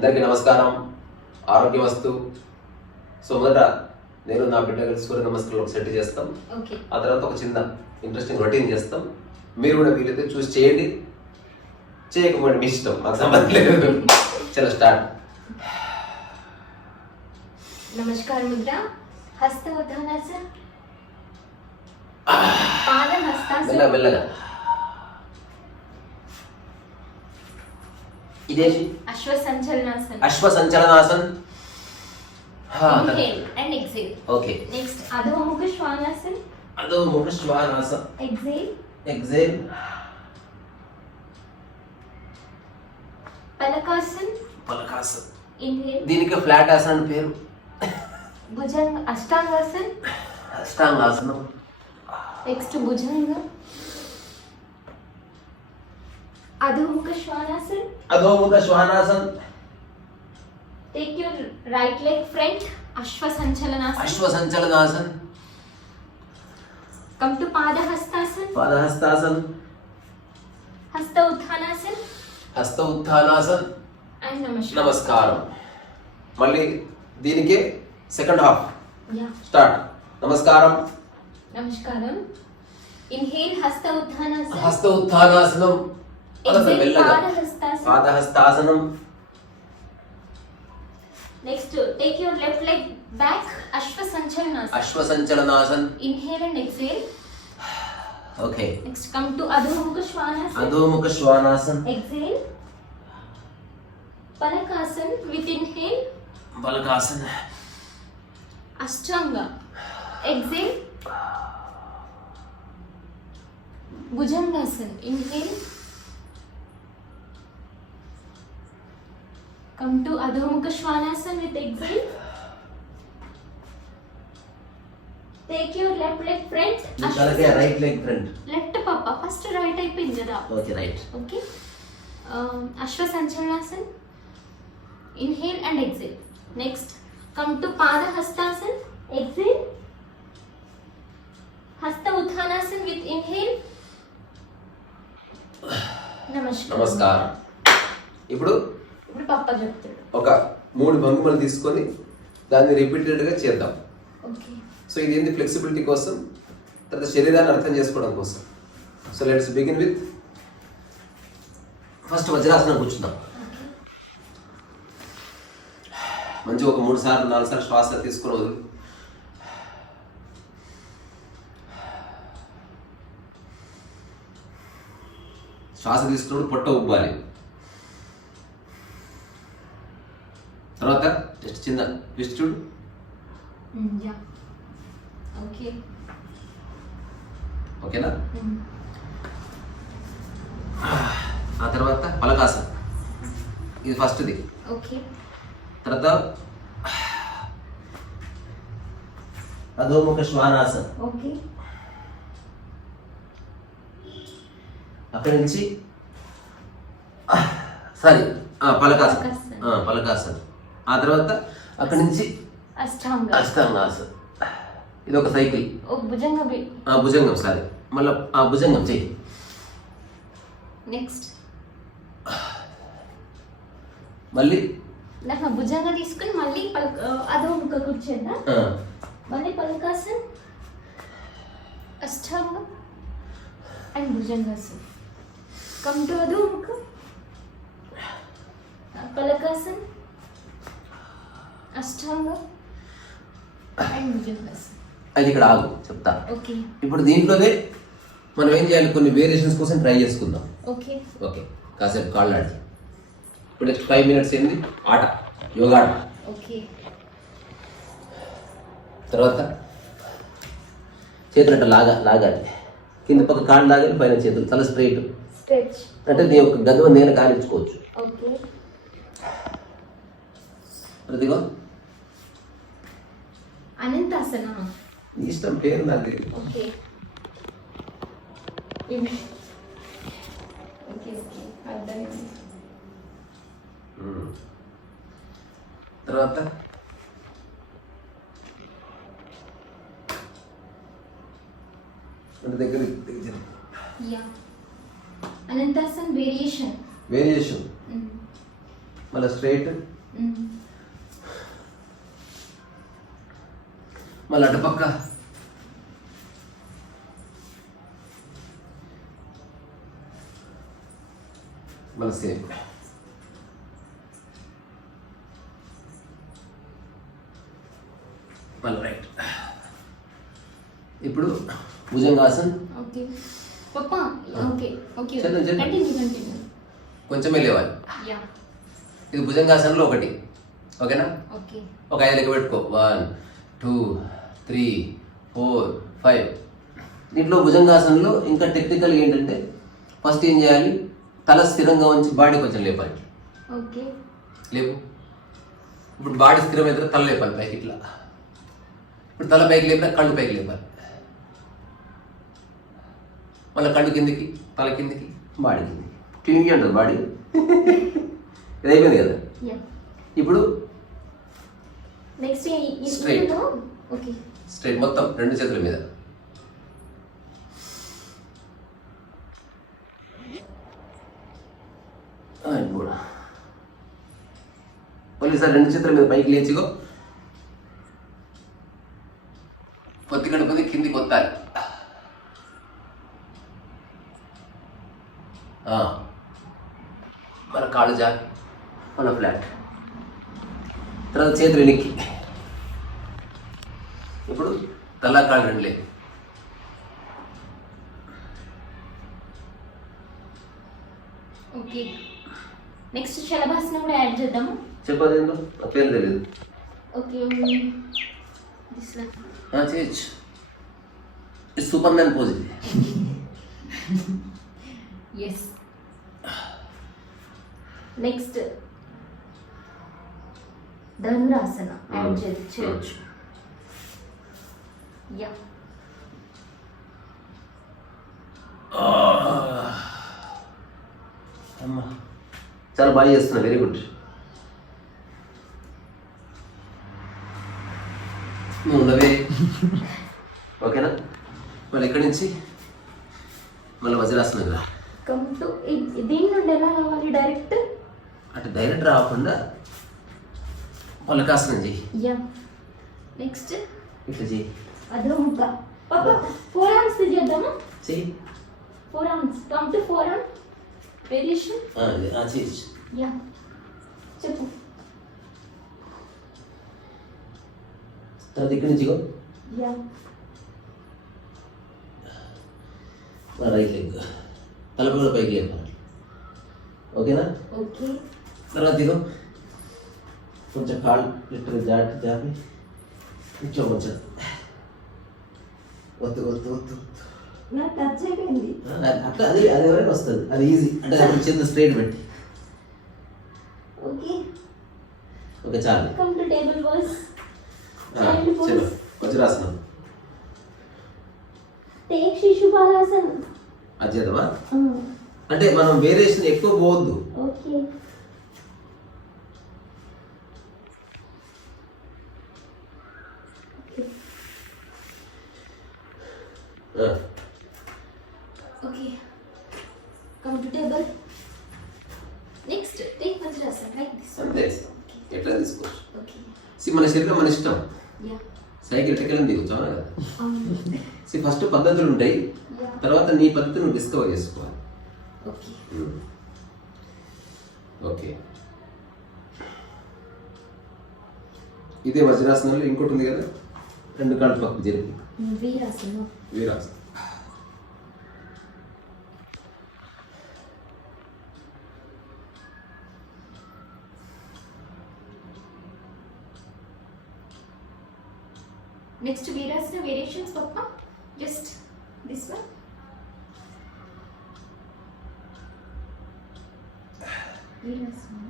అందరికీ నమస్కారం. ఆరోగ్య వస్తు సో మొదట నేను నా బిడ్డ సూర్య నమస్కారం ఒక సెట్ చేస్తాం. ఆ తర్వాత ఒక చిన్న ఇంట్రెస్టింగ్ రొటీన్ చేస్తాం. మీరు కూడా వీలైతే చూసి చేయండి. చేయకపోతే మీ ఇష్టం. మాకు సంబంధం లేదు. చాలా స్టార్ట్. నమస్కారం హస్త మెల్లగా. ఇదేంటి అశ్వ సంచలనాసన్ అశ్వ సంచలనాసన్ Inhale and exhale. Okay. Next, అధోముఖ శ్వానాసన్. అదో ముఖ శ్వానాసన్. Exhale exhale పలకాసన్. పలకాసన్. దీనికి ఫ్లాట్ ఆసన్ అని పేరు. భుజంగ అష్టాంగాసన్. అష్టాంగాసనం. Next Bhujanga. अधोमुख Shvanasana అధోముఖ శ్వానాసన్ take your right leg front अश्व संचलनासन అశ్వ సంచలనాసన్ come to पाद हस्तासन పాదహస్తాసన్ हस्त उत्थानासन హస్త ఉత్థానాసన్ and namaskar నమస్కారం మళ్ళీ దీనికే సెకండ్ హాఫ్ yeah స్టార్ట్ నమస్కారం నమస్కారం ఇన్హేల్ హస్త ఉత్థానాసన హస్త ఉత్థానాసనం అదొక ఎక్సేల్ మెల్లగా Padahastasana పాదహస్తాసనం next take your left leg back Ashwa Sanchalanasana Ashwa Sanchalanasan inhale and exhale okay next come to Adhomukha Shvanasana Adhomukha Shvanasan exhale Palakasan with inhale Balakasan Ashtanga exhale Bhujangasan inhale come to Adhomukha Shvanasan with exhale take your left leg front అలాగే right leg front left పాప first right అయిపోయింది కదా okay right okay Ashwa Sanchalanasan inhale and exhale next come to Pada Hastasan exhale హస్త ఉత్థానాసన్ with inhale నమస్కారం నమస్కారం ఇప్పుడు ఇప్పుడు పప్ప చెప్తాడు ఒక మూడు భంగిమలు తీసుకొని దాన్ని రిపీటెడ్గా చేద్దాం. ఓకే. సో ఇది ఏంది? ఫ్లెక్సిబిలిటీ కోసం తర్వాత శరీరాన్ని అర్థం చేసుకోవడం కోసం. So let's begin with first వజ్రాసనం కూర్చుందాం. మంచి ఒక మూడు సార్లు నాలుగు సార్లు శ్వాస తీసుకుని వదులు. శ్వాస తీసుకున్నప్పుడు పొట్ట ఉబ్బాలి. తర్వాత జస్ట్ చిన్న ట్విస్ట్ చూడు. ఓకేనా? ఆ తర్వాత పలకాసన ఇది ఫస్ట్ది. ఓకే. తర్వాత అధోముఖ శ్వానాసన్ ఓకే. అక్కడి నుంచి సారీ పలకాసన్ పలకాసన్. ఆ, తర్వాత అక్కడి నుంచి అష్టాంగ. అష్టాంగాసన్ ఇది ఒక సైకిల్ భుజంగ ఆ భుజంగం సారీ. మళ్ళీ ఆ భుజంగం చెయ్యి. నెక్స్ట్. మళ్ళీ? నాకు భుజంగా తీసుకుని మళ్ళీ పలక అధోముఖ కూర్చుందా ఆ, మళ్ళీ పలకాసన్ అష్టాంగ అండ్ భుజంగాసన్ కమ్ టు అధోముఖ పలకాసన్ అష్టాంగ? అండ్ భుజంగాసన్ అది ఇక్కడ ఆగు చెప్తా. ఓకే ఇప్పుడు దీంట్లోనే మనం ఏం చేయాలి? కొన్ని వేరియేషన్స్ కోసం ట్రై చేసుకుందాం. ఓకే ఓకే కాసేపు కాళ్ళు ఆడి. ఇప్పుడు నెక్స్ట్ ఫైవ్ మినిట్స్ ఏంది? ఆట. యోగా ఆట. ఓకే తర్వాత చేతులు అట్లా లాగా లాగాలి. కింద పక్క కాళ్ళు లాగాలి పైన చేతులు. తల స్ట్రైట్ అంటే నీ యొక్క గదువ నేను కానించుకోవచ్చు. ఓకే ప్రతిగో అనంతాసన నీ ఇష్టం పేరు నాకు తెలియదు ఓకే ఓకే ఓకే అర్థమైంది మ్మ్. తర్వాత అంటే దగ్గర దగ్గర యా అనంతాసన్ వేరియేషన్ వేరియేషన్ మళ్ళీ స్ట్రైట్ మళ్ళీ అటుపక్క మళ్ళీ సేమ్ మళ్ళీ రైట్. ఇప్పుడు భుజంగాసన్ ఓకే. పప్పా? ఓకే. ఓకే. కంటిన్యూ కంటిన్యూ కొంచెమే లేవాలి. ఇది భుజంగాసనంలో ఒకటి. ఓకేనా? ఓకే. ఒక ఐదు లెక్క పెట్టుకో. One two three four five. దీంట్లో భుజంగాసనంలో ఇంకా టెక్నికల్ ఏంటంటే ఫస్ట్ ఏం చేయాలి? తల స్థిరంగా ఉంచి బాడీ కొంచెం లేపాలి. లేపు. ఇప్పుడు బాడీ స్థిరమైన తల లేపాలి పైకి ఇట్లా. ఇప్పుడు తల పైకి లేపినా కళ్ళు పైకి లేపాలి. మళ్ళీ కళ్ళు కిందికి తల కిందికి బాడీ కిందికి. టీవీ అంటుంది బాడీ. ఇది అయిపోయింది కదా? ఇప్పుడు నెక్స్ట్ Straight. ఓకే. స్ట్రైట్ మొత్తం రెండు చేతుల మీద. కూడా. మళ్ళీ సార్ రెండు చేతుల మీద పైకి లేచిగో పొత్తి గడుపుది కిందికి వత్తాలి మన కాళ్ళు జాకి మన ఫ్లాట్. తర్వాత చేతులు నిక్కి ఇప్పుడు తలా కాళ్ళు రెండు లేదు ఓకే నెక్స్ట్ శలభాసనం కూడా యాడ్ చేద్దాము చెప్పదు ఏందో నా పేరు తెలియదు ఓకే దిస్ వన్ ఆ, చేయొచ్చు ఇది సూపర్ మ్యాన్ పోజ్ ఇది ఎస్ నెక్స్ట్ ధనురాసన యాడ్ Hmm. చేయొచ్చు యా అమ్మా. చాలా బాగా చేస్తున్నా వెరీ గుడ్ నువ్వు ఉన్నవే ఓకేనా? మళ్ళీ ఎక్కడి నుంచి? మళ్ళీ వజ్రాసనం కదా. కమ్ టు దీని నుండి ఎలా రావాలి డైరెక్ట్ అటు డైరెక్ట్ రాకుండా పలకాసనం చెయ్యి. యా నెక్స్ట్ ఇట్లా చెయ్యి. అదో ముక్క. పాప ఫోర్ ఆర్మ్స్ చేద్దామా? చెయ్యి. Four arms come to forearm చెయ్యి యా చెప్పు తర్వాత ఇక్కడి నుంచి యా రైట్ లెగ్ తలపు కూడా పైకి లేపాలి ఓకేనా ఓకే తర్వాత ఇదో కొంచెం కాళ్ళు లిటర్ జాటి జాపి కొంచెం కొంచెం వద్దు వద్దు వద్దు వద్దు. నాకు టచ్ అయిపోయింది. ఆ, అది- అట్లా అది అది ఎవరైనా వస్తుంది. అది ఈజీ అంటే అది చేత స్ట్రైట్ పెట్టి. ఓకే. ఓకే చాలు. కమ్ టు టేబుల్ బాయ్స్ ఆ, చలో వజ్రాసనం టేక్ శిశుపాలాసన్ అది చేద్దామా అంటే మనం వేరియేషన్ ఎక్కువ పోవద్దు. ఓకే. ఆ, okay come to table next take vajrasan like this అంతే ఎట్లా తీసుకోవచ్చు ఓకే సి మన శరీరం మన ఇష్టం. యా సైకిల్ ఎట్టకెళ్ళని దిగొచ్చు అవునా కదా? సి ఫస్ట్ పద్ధతులు ఉంటాయి. తర్వాత నీ పద్ధతి నువ్వు డిస్కవర్ చేసుకోవాలి. ఓకే ఓకే ఇదే వజ్రాసనంలో ఇంకోటి ఉంది కదా? రెండు కాళ్ళు పక్కకు జరిపి. వీరాసనం. వీరాసనం. నెక్స్ట్ వీరాసన వేరియేషన్స్ పప్ప జస్ట్ దిస్ వన్ వీరాసనం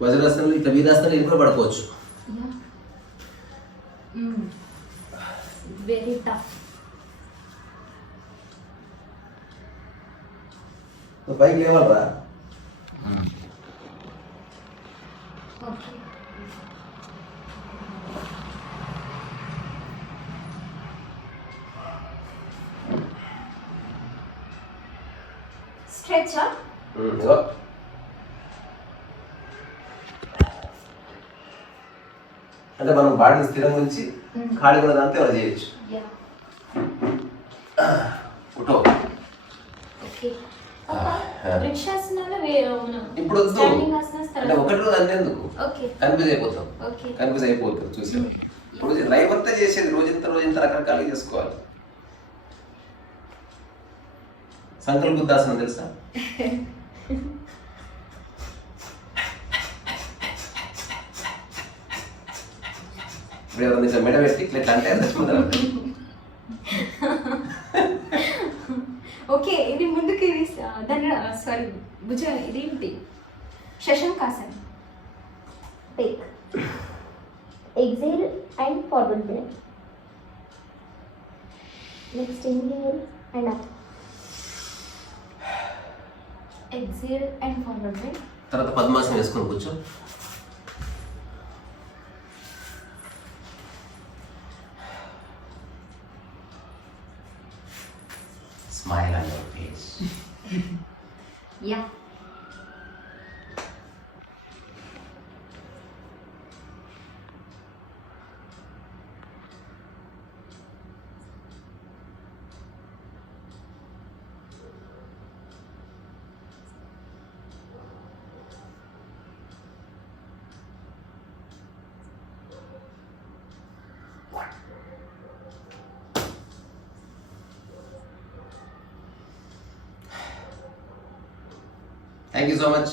వజ్రాసనంలో ఇట్లా వీరాసనంలో ఇది కూడా పడుకోవచ్చు యా వెరీ టఫ్ పైకి లేవాలరా ఓకే స్ట్రెచ్ అంటే మనం బాడీని స్థిరం ఉంచి ఖాళీ కూడా దాంతో అలా చేయొచ్చు? ఫోటో. ఇప్పుడు వద్దు. అంటే ఒకటిలో అంతే ఎందుకు? కన్ఫ్యూజ్ అయిపోతాం. కన్ఫ్యూజ్ అయిపోతాం చూసాం ఇప్పుడు లైవ్ అంతా చేసేది రోజంతా రోజంతా రకరకాలుగా చేసుకోవాలి. సంకల్ప బుద్ధాసనం తెలుసా ఇప్పుడు ఎవరు నిజం మెడ పెట్టి ఇట్లా ఇట్లా అంటే ఓకే ఇది ముందుకి దాని సారీ భుజ ఇదేంటి shashankasan Take. Exhale and forward breath. Next inhale and up. Exhale and forward right తర్వాత పద్మాసనం వేసుకొని కూర్చో smile on your face yeah thank you so much